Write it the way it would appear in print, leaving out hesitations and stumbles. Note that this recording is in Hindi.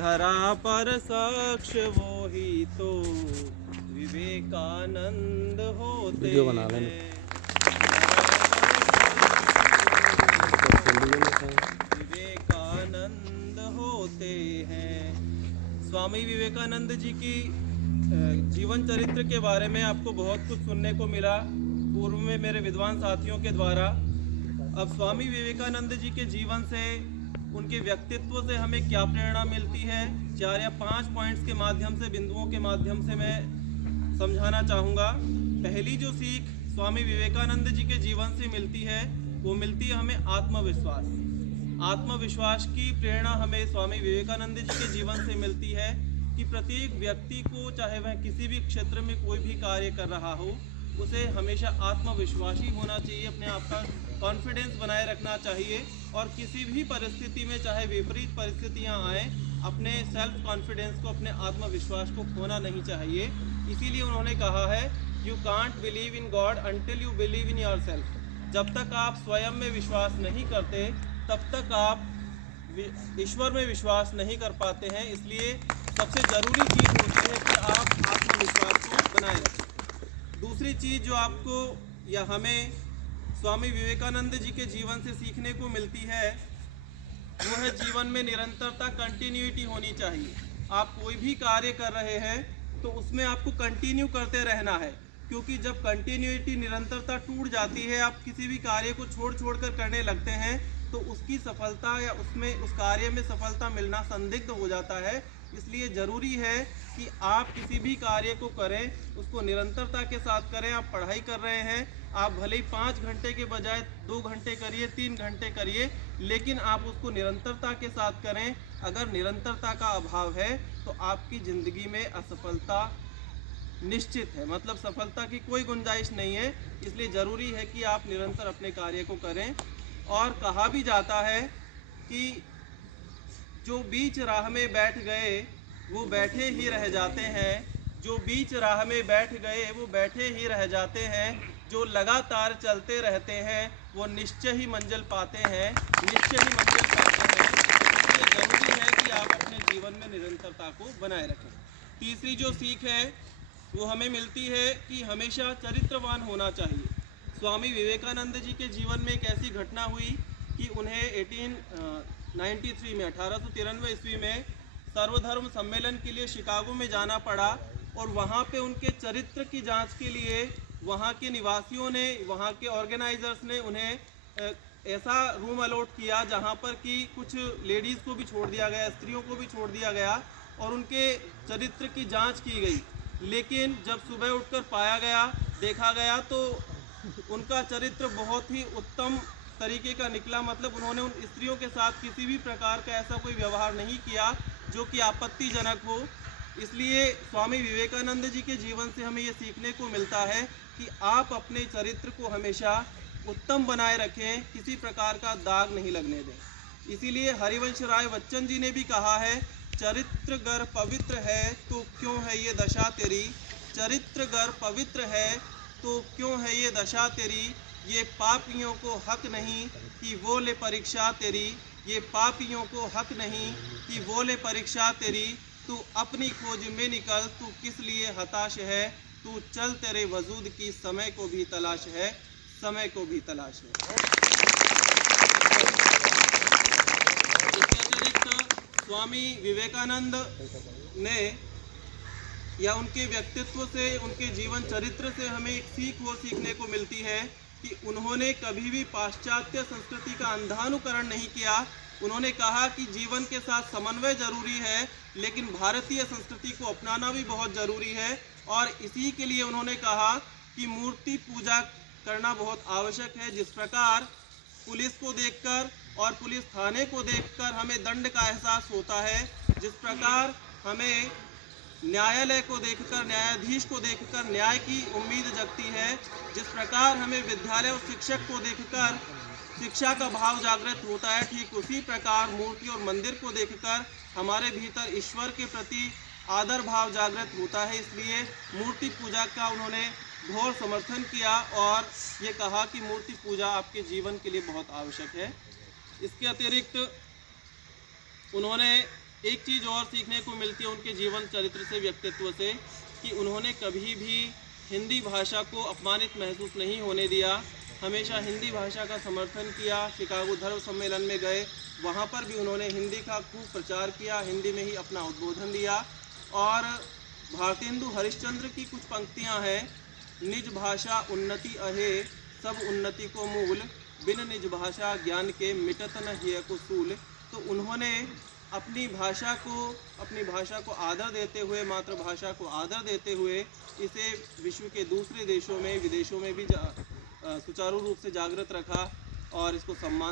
धरा पर शख्स वो ही तो विवेकानंद होते वीडियो बना हैं। लेना। विवेकानंद होते हैं। स्वामी विवेकानंद जी की जीवन चरित्र के बारे में आपको बहुत कुछ सुनने को मिला पूर्व में मेरे विद्वान साथियों के द्वारा। अब स्वामी विवेकानंद जी के जीवन से, उनके व्यक्तित्व से हमें क्या प्रेरणा मिलती है, 4 या 5 पॉइंट्स के माध्यम से, बिंदुओं के माध्यम से मैं समझाना चाहूँगा। पहली जो सीख स्वामी विवेकानंद जी के जीवन से मिलती है वो मिलती है हमें आत्मविश्वास। आत्मविश्वास की प्रेरणा हमें स्वामी विवेकानंद जी के जीवन से मिलती है कि प्रत्येक व्यक्ति को, चाहे वह किसी भी क्षेत्र में कोई भी कार्य कर रहा हो, उसे हमेशा आत्मविश्वासी होना चाहिए, अपने आप का कॉन्फिडेंस बनाए रखना चाहिए और किसी भी परिस्थिति में, चाहे विपरीत परिस्थितियां आए, अपने सेल्फ कॉन्फिडेंस को, अपने आत्मविश्वास को खोना नहीं चाहिए। इसीलिए उन्होंने कहा है, you can't believe in God until you believe in your self. जब तक आप स्वयं में विश्वास नहीं करते तब तक आप ईश्वर में विश्वास नहीं कर पाते हैं। इसलिए सबसे ज़रूरी चीज़ होती है कि आप आत्मविश्वास को बनाए रखें। दूसरी चीज़ जो आपको या हमें स्वामी विवेकानंद जी के जीवन से सीखने को मिलती है वो है जीवन में निरंतरता, कंटिन्यूटी होनी चाहिए। आप कोई भी कार्य कर रहे हैं तो उसमें आपको कंटिन्यू करते रहना है, क्योंकि जब कंटिन्यूटी, निरंतरता टूट जाती है, आप किसी भी कार्य को छोड़ कर करने लगते हैं तो उसकी सफलता या उसमें, उस कार्य में सफलता मिलना संदिग्ध हो जाता है। इसलिए ज़रूरी है कि आप किसी भी कार्य को करें उसको निरंतरता के साथ करें। आप पढ़ाई कर रहे हैं, आप भले ही 5 घंटे के बजाय 2 घंटे करिए, 3 घंटे करिए, लेकिन आप उसको निरंतरता के साथ करें। अगर निरंतरता का अभाव है तो आपकी ज़िंदगी में असफलता निश्चित है, मतलब सफलता की कोई गुंजाइश नहीं है। इसलिए ज़रूरी है कि आप निरंतर अपने कार्य को करें। और कहा भी जाता है कि जो बीच राह में बैठ गए वो बैठे ही रह जाते हैं, जो बीच राह में बैठ गए वो बैठे ही रह जाते हैं, जो लगातार चलते रहते हैं वो निश्चय ही मंजिल पाते हैं, निश्चय ही मंजिल पाते हैं। इसलिए ज़रूरी है कि आप अपने जीवन में निरंतरता को बनाए रखें। तीसरी जो सीख है वो हमें मिलती है कि हमेशा चरित्रवान होना चाहिए। स्वामी विवेकानंद जी के जीवन में एक ऐसी घटना हुई कि उन्हें 1893 में, 1893 ईस्वी में सर्वधर्म सम्मेलन के लिए शिकागो में जाना पड़ा और वहाँ पे उनके चरित्र की जांच के लिए वहाँ के निवासियों ने, वहाँ के ऑर्गेनाइजर्स ने उन्हें ऐसा रूम अलॉट किया जहाँ पर कि कुछ लेडीज़ को भी छोड़ दिया गया, स्त्रियों को भी छोड़ दिया गया और उनके चरित्र की जांच की गई। लेकिन जब सुबह उठकर पाया गया, देखा गया तो उनका चरित्र बहुत ही उत्तम तरीके का निकला। मतलब उन्होंने उन स्त्रियों के साथ किसी भी प्रकार का ऐसा कोई व्यवहार नहीं किया जो कि आपत्तिजनक हो। इसलिए स्वामी विवेकानंद जी के जीवन से हमें ये सीखने को मिलता है कि आप अपने चरित्र को हमेशा उत्तम बनाए रखें, किसी प्रकार का दाग नहीं लगने दें। इसीलिए हरिवंश राय बच्चन जी ने भी कहा है, चरित्र गर पवित्र है तो क्यों है ये दशा तेरी, चरित्र गर पवित्र है तो क्यों है ये दशा तेरी, ये पापियों को हक नहीं कि वो ले परीक्षा तेरी, ये पापियों को हक नहीं कि वो ले परीक्षा तेरी, तू अपनी खोज में निकल, तू किस लिए हताश है, तू चल तेरे वजूद की समय को भी तलाश है, समय को भी तलाश है। इसके अतिरिक्त स्वामी विवेकानंद ने या उनके व्यक्तित्व से, उनके जीवन चरित्र से हमें एक सीख वो सीखने को मिलती है कि उन्होंने कभी भी पाश्चात्य संस्कृति का अंधानुकरण नहीं किया। उन्होंने कहा कि जीवन के साथ समन्वय जरूरी है, लेकिन भारतीय संस्कृति को अपनाना भी बहुत ज़रूरी है। और इसी के लिए उन्होंने कहा कि मूर्ति पूजा करना बहुत आवश्यक है। जिस प्रकार पुलिस को देखकर और पुलिस थाने को देखकर हमें दंड का एहसास होता है, जिस प्रकार हमें न्यायालय को देखकर, न्यायाधीश को देखकर न्याय की उम्मीद जगती है, जिस प्रकार हमें विद्यालय और शिक्षक को देखकर शिक्षा का भाव जागृत होता है, ठीक उसी प्रकार मूर्ति और मंदिर को देखकर हमारे भीतर ईश्वर के प्रति आदर भाव जागृत होता है। इसलिए मूर्ति पूजा का उन्होंने घोर समर्थन किया और ये कहा कि मूर्ति पूजा आपके जीवन के लिए बहुत आवश्यक है। इसके अतिरिक्त उन्होंने एक चीज़ और सीखने को मिलती है उनके जीवन चरित्र से, व्यक्तित्व से, कि उन्होंने कभी भी हिंदी भाषा को अपमानित महसूस नहीं होने दिया। हमेशा हिंदी भाषा का समर्थन किया। शिकागो धर्म सम्मेलन में गए, वहाँ पर भी उन्होंने हिंदी का खूब प्रचार किया, हिंदी में ही अपना उद्बोधन दिया। और भारतेंदु हरिश्चंद्र की कुछ पंक्तियाँ हैं, निज भाषा उन्नति अहे, सब उन्नति को मूल, बिन निज भाषा ज्ञान के मिटत न हिय को सूल। तो उन्होंने अपनी भाषा को आदर देते हुए, मातृभाषा को आदर देते हुए, इसे विश्व के दूसरे देशों में, विदेशों में भी सुचारू रूप से जागृत रखा और इसको सम्मान